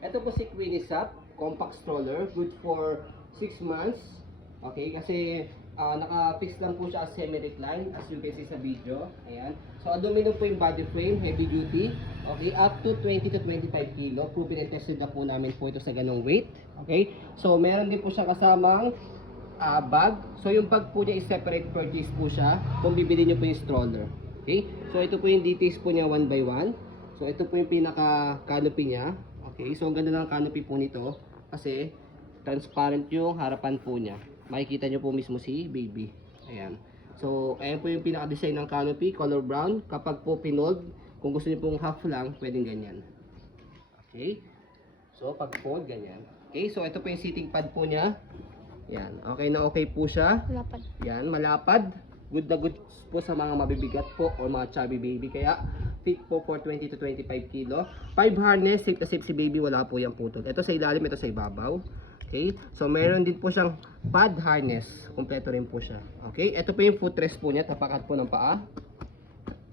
Ito po si Queenie Sap, compact stroller, good for 6 months. Okay, kasi naka-fix lang po siya as semi-recline, as you can see sa video. Ayan. So, aluminum po yung body frame, heavy duty. Okay, up to 20 to 25 kilo. Proven and tested na po namin po ito sa ganong weight. Okay, so meron din po siya kasamang bag. So, yung bag po niya is separate purchase po siya kung bibili niyo po yung stroller. Okay, so ito po yung details po niya one by one. So, ito po yung pinaka-canopy niya. Okay, so ang ganda ng canopy po nito kasi transparent yung harapan po niya. Makikita nyo po mismo si baby. Ayan. So, ayan po yung pinaka-design ng canopy, color brown. Kapag po pinold, kung gusto niyo pong half lang, pwedeng ganyan. Okay. So, pag fold, ganyan. Okay, so ito po yung seating pad po niya. Yan. Okay na okay po siya. Malapad. Yan, malapad. Good na good po sa mga mabibigat po o mga chubby baby. Kaya, fit po for 20 to 25 kilo. 5 harness, safe na safe si baby, wala po yung putol. Ito sa ilalim, ito sa ibabaw. Okay, so meron din po siyang pad harness. Kompleto rin po siya. Okay, ito po yung footrest po niya, tapakan po ng paa.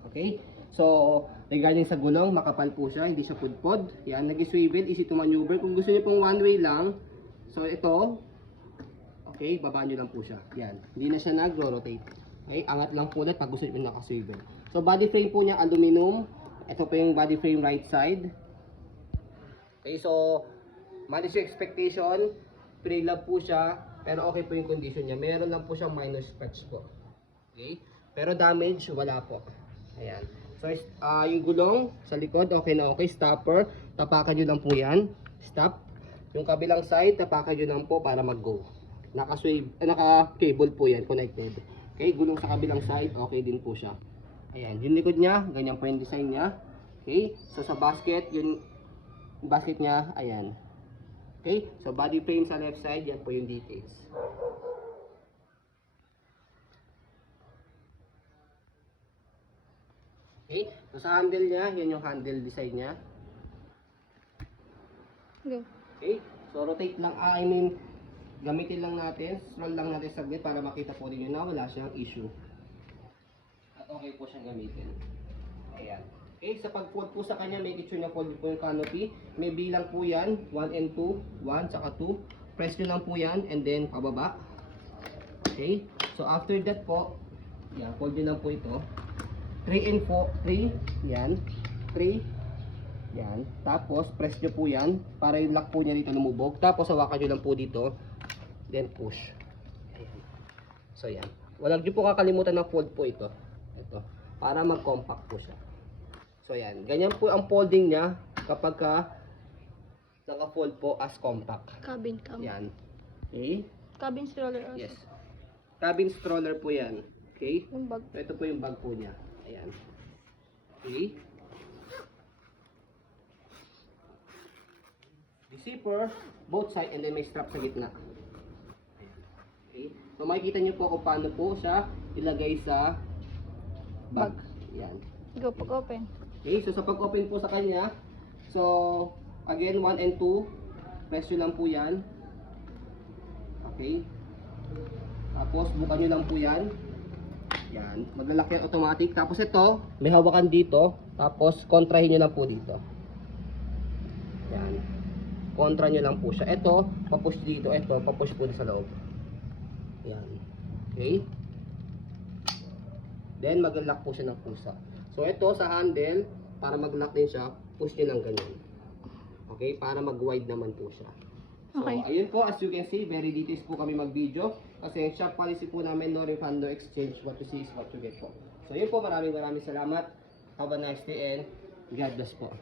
Okay, so regarding sa gulong, makapal po siya, hindi siya pudpod. Yan, nag-swivel, easy to maneuver. Kung gusto niyo pong one way lang, so ito, okay, baba nyo lang po siya. Yan, hindi na siya nag-rotate. Okay, angat lang po ulit pag gusto niyo naka-swivel. So body frame po niya, aluminum. Ito po yung body frame right side. Okay, so manage your expectation. Pre-love po siya, pero okay po yung condition niya. Meron lang po siyang minor scratch po. Okay? Pero damage, wala po. Ayan. So, yung gulong sa likod, okay na okay. Stopper, tapakan nyo lang po yan. Stop. Yung kabilang side, tapakan nyo lang po para mag-go. Naka-cable po yan, connected. Okay, gulong sa kabilang side, okay din po siya. Ayan, yung likod niya, ganyan po yung design niya. Okay, so sa basket, yung basket niya, ayan. Okay, so body frame sa left side, yan po yung details. Okay, so sa handle niya, yan yung handle design niya. Go. Okay, so rotate lang, gamitin lang natin, scroll lang natin saglit para makita po ninyo na wala siyang issue. At okay po siyang gamitin. Ayan. Okay, sa pag-fold po sa kanya, may picture na fold po yung canopy. May bilang po yan, 1 and 2, 1 saka 2. Press nyo lang po yan and then pababa. Okay, so after that po, yan, fold nyo lang po ito. 3 and 4, 3, yan, 3, yan. Tapos, press nyo po yan para yung lock po niya dito lumubog. Tapos, hawakan nyo lang po dito, then push. Ayan. So, yan. Walang nyo po kakalimutan na fold po ito. Ito, para mag-compact po siya. So yan, ganyan po ang folding niya kapag naka-fold po as compact. Cabin cam. Yan. Okay? Cabin stroller also. Yes. Cabin stroller po yan. Okay? Yung bag. So, ito po yung bag po niya. Ayan. Okay? The zipper, both side, and then may strap sa gitna. Ayan. Okay? So makikita niyo po kung paano po siya ilagay sa bag. Yan. Go, pag open. Okay, so sa pag-open po sa kanya, so again 1 and 2, press nyo lang po yan. Okay. Tapos bukan nyo lang po yan. Yan, maglalaki yan automatic. Tapos ito, may hawakan dito. Tapos kontrahin nyo lang po dito. Yan. Kontra nyo lang po siya. Ito, papush dito. Ito, papush po sa loob. Yan. Okay. Then mag-lock po siya ng pusa. So ito sa handle, para mag-lock din siya, push nyo lang ganyan. Okay, para mag-wide naman po siya. So Okay. ayun po, as you can see, very details po kami mag-video. Kasi yung shop policy po namin, no refund, no exchange, what you see is what you get po. So yun po, maraming salamat. Have a nice day and God bless po.